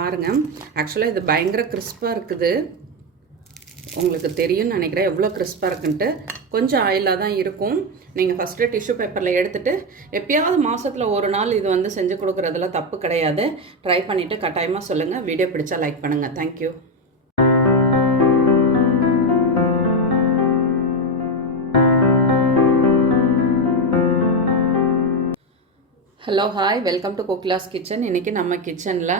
பாருங்க. ஆக்சுவலாக இது பயங்கர கிறிஸ்பாக இருக்குது. உங்களுக்கு தெரியும்னு நினைக்கிறேன். எவ்வளோ கிறிஸ்பாக இருக்குன்ட்டு. கொஞ்சம் ஆயிலாக தான் இருக்கும். நீங்கள் ஃபஸ்ட்டு டிஷ்யூ பேப்பரில் எடுத்துகிட்டு எப்பயாவது மாதத்தில் ஒரு நாள் இது வந்து செஞ்சு கொடுக்குறதுல தப்பு கிடையாது. ட்ரை பண்ணிவிட்டு கட்டாயமாக சொல்லுங்கள் வீடியோ பிடிச்சா லைக் பண்ணுங்கள் thank you hello hi welcome to Kokila's kitchen இன்றைக்கி நம்ம கிச்சனில்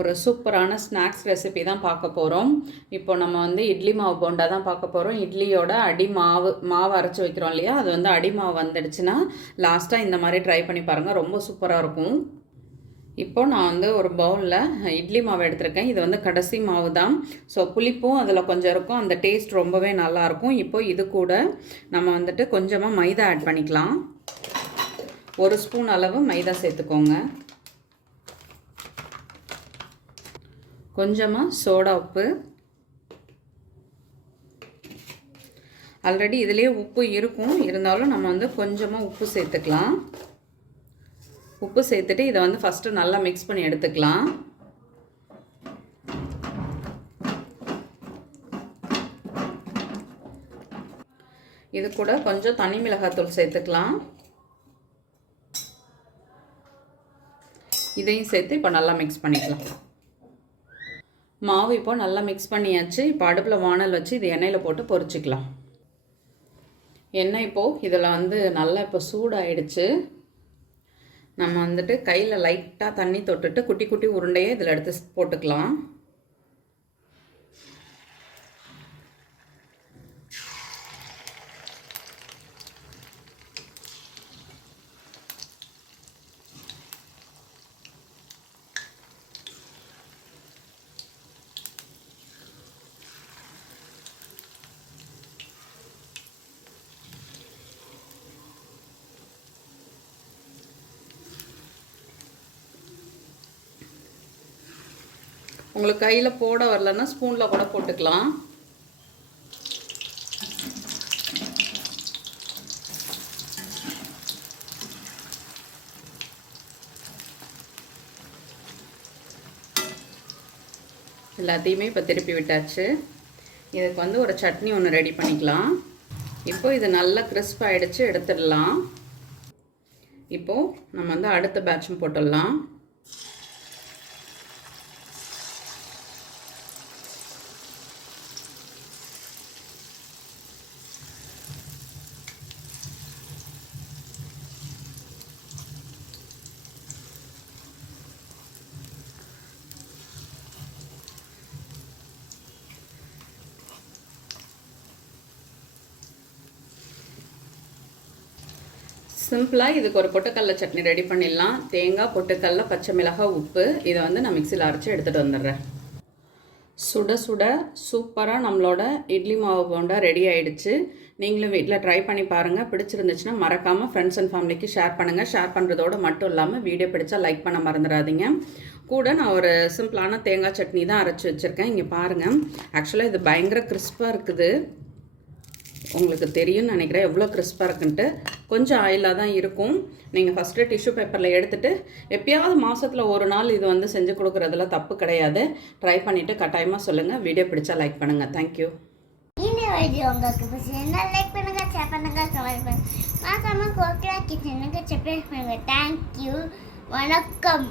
ஒரு சூப்பரான ஸ்நாக்ஸ் ரெசிபி தான் பார்க்க போகிறோம் இப்போ நம்ம வந்து இட்லி மாவு போண்டா தான் பார்க்க போகிறோம் இட்லியோட அடி மாவு மாவு அரைச்சி வைக்கிறோம் இல்லையா? அது வந்து அடி மாவு வந்துடுச்சுன்னா லாஸ்ட்டாக இந்த மாதிரி ட்ரை பண்ணி பாருங்கள் ரொம்ப சூப்பராக இருக்கும். இப்போ நான் வந்து ஒரு பவுலில் இட்லி மாவு எடுத்திருக்கேன். இது வந்து கடைசி மாவு தான். ஸோ புளிப்பும் அதில் கொஞ்சம் இருக்கும். அந்த டேஸ்ட் ரொம்பவே நல்லாயிருக்கும் இப்போது இது கூட நம்ம வந்துட்டு கொஞ்சமாக மைதா ஆட் பண்ணிக்கலாம். ஒரு ஸ்பூன் அளவு மைதா சேர்த்துக்கோங்க. கொஞ்சமாக சோடா உப்பு. ஆல்ரெடி இதிலே உப்பு இருக்கும். இருந்தாலும் நம்ம வந்து கொஞ்சமாக உப்பு சேர்த்துக்கலாம். உப்பு சேர்த்துட்டு இதை வந்து ஃபஸ்ட்டு நல்லா மிக்ஸ் பண்ணி எடுத்துக்கலாம். இது கூட கொஞ்சம் தனி மிளகாத்தூள் சேர்த்துக்கலாம். இதையும் சேர்த்து இப்போ நல்லா மிக்ஸ் பண்ணிக்கலாம். மாவு இப்போ நல்லா மிக்ஸ் பண்ணியாச்சு. இப்போ அடுப்பில் வானல் வச்சு இது எண்ணெயில் போட்டு பொரிச்சிக்கலாம். எண்ணெய் இப்போது இதில் வந்து நல்லா இப்போ சூடாயிடுச்சு. நம்ம வந்துட்டு கையில் லைட்டாக தண்ணி தொட்டுட்டு குட்டி குட்டி உருண்டையே இதில் எடுத்து போட்டுக்கலாம். உங்களுக்கு கையில் போட வரலன்னா ஸ்பூனில் கூட போட்டுக்கலாம். எல்லாத்தையுமே இப்போ திருப்பி விட்டாச்சு. இதுக்கு வந்து ஒரு சட்னி ஒன்று ரெடி பண்ணிக்கலாம். இப்போ இது நல்லா கிறிஸ்ப் ஆகிடுச்சு எடுத்துடலாம். இப்போது நம்ம வந்து அடுத்த பேட்சும் போட்டுடலாம். சிம்பிளாக இதுக்கு ஒரு பொட்டுக்கடல சட்னி ரெடி பண்ணிடலாம். தேங்காய் பொட்டுக்கடல பச்சை மிளகாய் உப்பு. இதை வந்து நான் மிக்சியில் அரைச்சி எடுத்துகிட்டு வந்துடுறேன். சுட சுட சூப்பராக நம்மளோட இட்லி மாவு போண்டா ரெடி ஆயிடுச்சு. நீங்களும் வீட்டில் ட்ரை பண்ணி பாருங்கள் பிடிச்சிருந்துச்சுன்னா மறக்காமல் ஃப்ரெண்ட்ஸ் அண்ட் ஃபேமிலிக்கு ஷேர் பண்ணுங்கள் ஷேர் பண்ணுறதோட மட்டும் இல்லாமல் வீடியோ பிடிச்சா லைக் பண்ண மறந்துடாதீங்க. கூட நான் ஒரு சிம்பிளான தேங்காய் சட்னி தான் அரைச்சி வச்சுருக்கேன். இங்கே பாருங்கள் ஆக்சுவலாக இது பயங்கர கிறிஸ்பாக இருக்குது. உங்களுக்கு தெரியும்னு நினைக்கிறேன். எவ்வளோ கிறிஸ்பாக இருக்குன்ட்டு. கொஞ்சம் ஆயிலாக தான் இருக்கும். நீங்கள் ஃபஸ்ட்டு டிஷ்யூ பேப்பரில் எடுத்துகிட்டு எப்பயாவது மாதத்தில் ஒரு நாள் இது வந்து செஞ்சு கொடுக்குறதுல தப்பு கிடையாது. ட்ரை பண்ணிவிட்டு கட்டாயமாக சொல்லுங்கள் வீடியோ பிடிச்சா லைக் பண்ணுங்கள் தேங்க்யூ இந்த வீடியோ உங்களுக்கு பிடிச்சிருந்தா லைக் பண்ணுங்க ஷேர் பண்ணுங்க கமெண்ட் பண்ணுங்க. மறக்காம கோகிலா கிச்சனுக்கு சப்ஸ்கிரைப் பண்ணுங்க. தேங்க்யூ வணக்கம்.